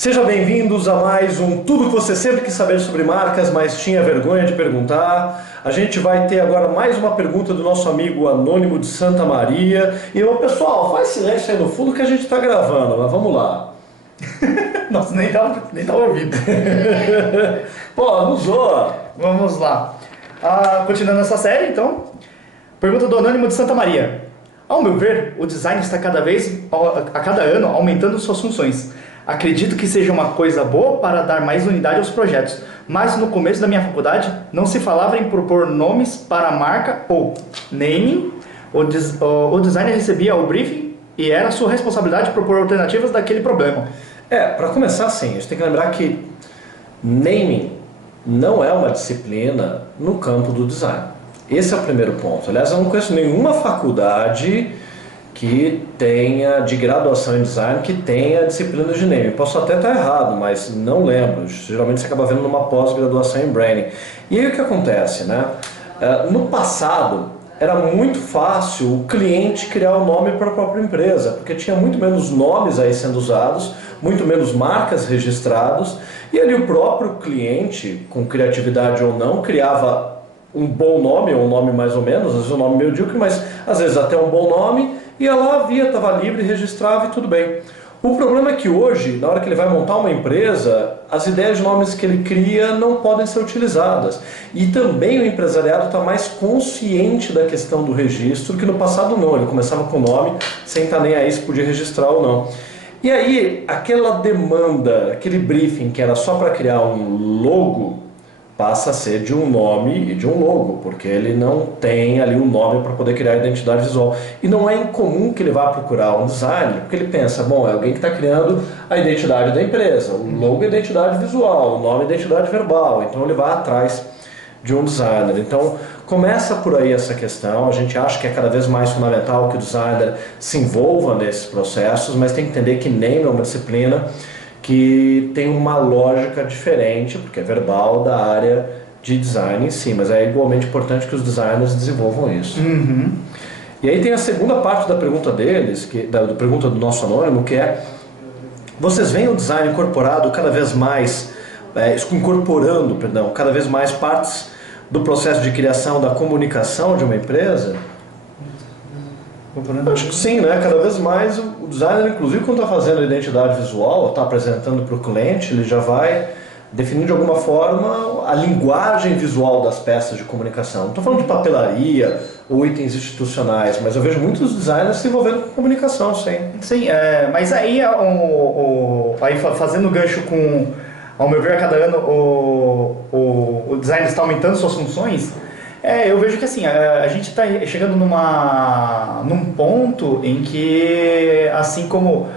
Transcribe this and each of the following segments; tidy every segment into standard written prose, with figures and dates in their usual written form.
Sejam bem-vindos a mais um Tudo que você sempre quis saber sobre marcas, mas tinha vergonha de perguntar. A gente vai ter agora mais uma pergunta do nosso amigo Anônimo de Santa Maria. E pessoal, faz silêncio aí no fundo que a gente está gravando, mas vamos lá. Nossa, nem tava ouvindo. Pô, não zoa. Vamos lá. Continuando essa série, então. Pergunta do Anônimo de Santa Maria. Ao meu ver, o design está a cada ano aumentando suas funções. Acredito que seja uma coisa boa para dar mais unidade aos projetos, mas no começo da minha faculdade não se falava em propor nomes para a marca ou naming. O designer recebia o briefing e era sua responsabilidade propor alternativas daquele problema. Para começar assim, a gente tem que lembrar que naming não é uma disciplina no campo do design. Esse é o primeiro ponto. Aliás, eu não conheço nenhuma faculdade que tenha, de graduação em design, que tenha disciplina de naming. Posso até estar errado, mas não lembro. Geralmente você acaba vendo numa pós-graduação em branding. E aí o que acontece, né? No passado, era muito fácil o cliente criar o nome para a própria empresa, porque tinha muito menos nomes aí sendo usados, muito menos marcas registradas, e ali o próprio cliente, com criatividade ou não, criava um bom nome, ou um nome mais ou menos, às vezes um nome medíocre, mas às vezes até um bom nome, ia lá, via, estava livre, registrava e tudo bem. O problema é que hoje, na hora que ele vai montar uma empresa, as ideias de nomes que ele cria não podem ser utilizadas. E também o empresariado está mais consciente da questão do registro, que no passado não, ele começava com o nome, sem estar nem aí se podia registrar ou não. E aí, aquela demanda, aquele briefing que era só para criar um logo, passa a ser de um nome e de um logo, porque ele não tem ali um nome para poder criar a identidade visual. E não é incomum que ele vá procurar um designer, porque ele pensa, bom, é alguém que está criando a identidade da empresa, o logo é identidade visual, o nome é identidade verbal, então ele vai atrás de um designer. Então começa por aí essa questão, a gente acha que é cada vez mais fundamental que o designer se envolva nesses processos, mas tem que entender que nem é uma disciplina que tem uma lógica diferente, porque é verbal, da área de design em si, mas é igualmente importante que os designers desenvolvam isso. Uhum. E aí tem a segunda parte da pergunta deles, da pergunta do nosso anônimo, que é: vocês veem o design incorporado cada vez mais, cada vez mais partes do processo de criação da comunicação de uma empresa? Eu acho que sim, né? Cada vez mais o designer, inclusive quando está fazendo a identidade visual, está apresentando para o cliente, ele já vai definir de alguma forma a linguagem visual das peças de comunicação. Não estou falando de papelaria ou itens institucionais, mas eu vejo muitos designers se envolvendo com comunicação, sim. Sim, mas aí, aí fazendo gancho com, ao meu ver, a cada ano o designer está aumentando suas funções. Eu vejo que assim, a gente está chegando num ponto em que, assim como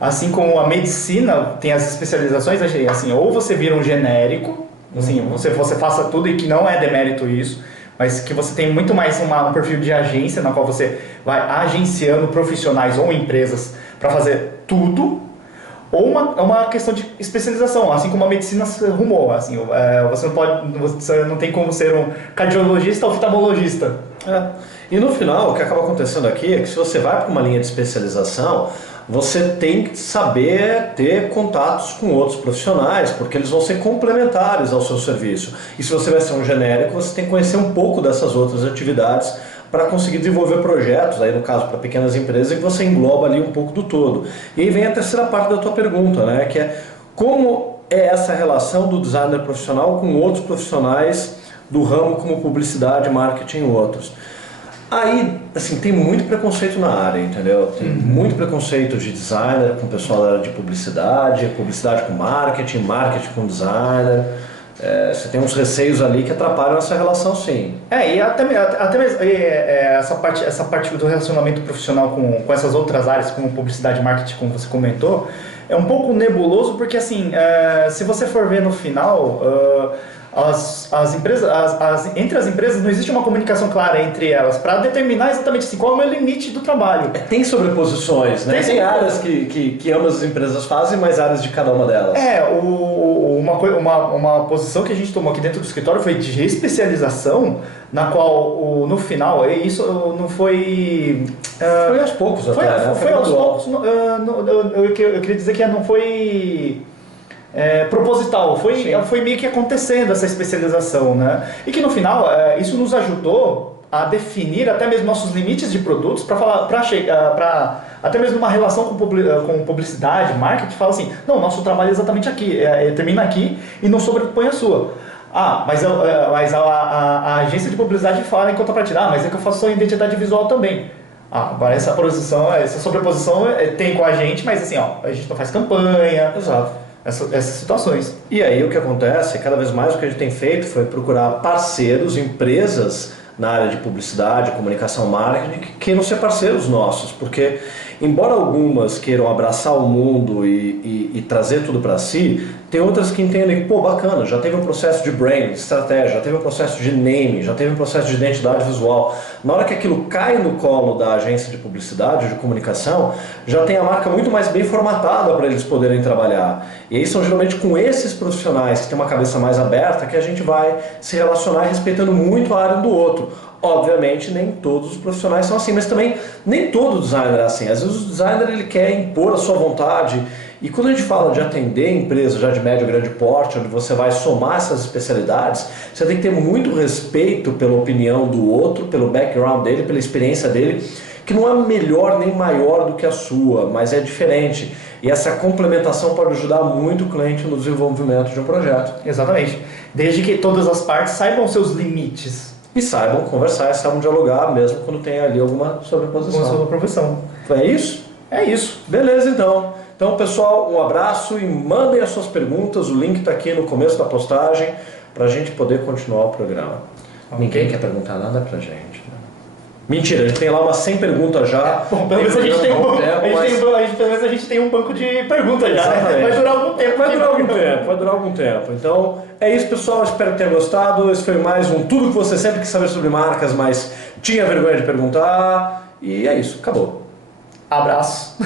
a medicina tem as especializações, assim, ou você vira um genérico, assim, você faça tudo, e que não é demérito isso, mas que você tem muito mais um perfil de agência, na qual você vai agenciando profissionais ou empresas para fazer tudo, ou uma questão de especialização, assim como a medicina se rumou, assim, você não tem como ser um cardiologista ou oftalmologista. E no final, o que acaba acontecendo aqui é que se você vai para uma linha de especialização, você tem que saber ter contatos com outros profissionais, porque eles vão ser complementares ao seu serviço. E se você vai ser um genérico, você tem que conhecer um pouco dessas outras atividades para conseguir desenvolver projetos, aí no caso para pequenas empresas, que você engloba ali um pouco do todo. E aí vem a terceira parte da tua pergunta, né, que é como é essa relação do designer profissional com outros profissionais do ramo como publicidade, marketing e outros. Aí, assim, tem muito preconceito na área, entendeu? Tem muito preconceito de designer com o pessoal da área de publicidade com marketing, marketing com designer. Você tem uns receios ali que atrapalham essa relação, sim. E até mesmo essa parte do relacionamento profissional com essas outras áreas, como publicidade e marketing, como você comentou, é um pouco nebuloso, porque assim, se você for ver no final, entre as empresas não existe uma comunicação clara entre elas para determinar exatamente assim, qual é o limite do trabalho. Tem sobreposições, né? Tem áreas que ambas as empresas fazem, mas áreas de cada uma delas. Uma posição que a gente tomou aqui dentro do escritório foi de especialização, na qual no final, isso não foi... foi aos poucos até, né? Foi aos poucos. Eu queria dizer que não foi... proposital, foi meio que acontecendo essa especialização, né? E que no final isso nos ajudou a definir até mesmo nossos limites de produtos para até mesmo uma relação com publicidade, marketing, fala assim, não, nosso trabalho é exatamente aqui, termina aqui e não sobrepõe a sua. Mas a agência de publicidade fala em contrapartida, mas é que eu faço só identidade visual também. Agora essa sobreposição tem com a gente, mas assim, a gente não faz campanha. Exato. Essas situações. E aí o que acontece, cada vez mais o que a gente tem feito foi procurar parceiros, empresas na área de publicidade, comunicação, marketing, que queiram ser parceiros nossos, porque embora algumas queiram abraçar o mundo e trazer tudo para si, tem outras que entendem que, pô, bacana, já teve um processo de brand, de estratégia, já teve um processo de naming, já teve um processo de identidade visual. Na hora que aquilo cai no colo da agência de publicidade, de comunicação, já tem a marca muito mais bem formatada para eles poderem trabalhar. E aí são geralmente com esses profissionais que têm uma cabeça mais aberta que a gente vai se relacionar respeitando muito a área um do outro. Obviamente nem todos os profissionais são assim, mas também nem todo designer é assim. Às vezes o designer ele quer impor a sua vontade. E quando a gente fala de atender empresas já de médio e grande porte, onde você vai somar essas especialidades, você tem que ter muito respeito pela opinião do outro, pelo background dele, pela experiência dele, que não é melhor nem maior do que a sua, mas é diferente. E essa complementação pode ajudar muito o cliente no desenvolvimento de um projeto. Exatamente. Desde que todas as partes saibam seus limites. E saibam conversar, e saibam dialogar, mesmo quando tem ali alguma sobreposição. É isso? É isso. Beleza, então. Então, pessoal, um abraço e mandem as suas perguntas. O link está aqui no começo da postagem para a gente poder continuar o programa. Okay. Ninguém quer perguntar nada para a gente. Né? Mentira, a gente tem lá umas 100 perguntas já. Bom, pelo menos a gente tem um banco de perguntas já. Né? Vai durar algum tempo. Vai durar algum tempo. Então, é isso, pessoal. Espero que tenham gostado. Esse foi mais um Tudo que você sempre quis saber sobre marcas, mas tinha vergonha de perguntar. E é isso. Acabou. Abraço.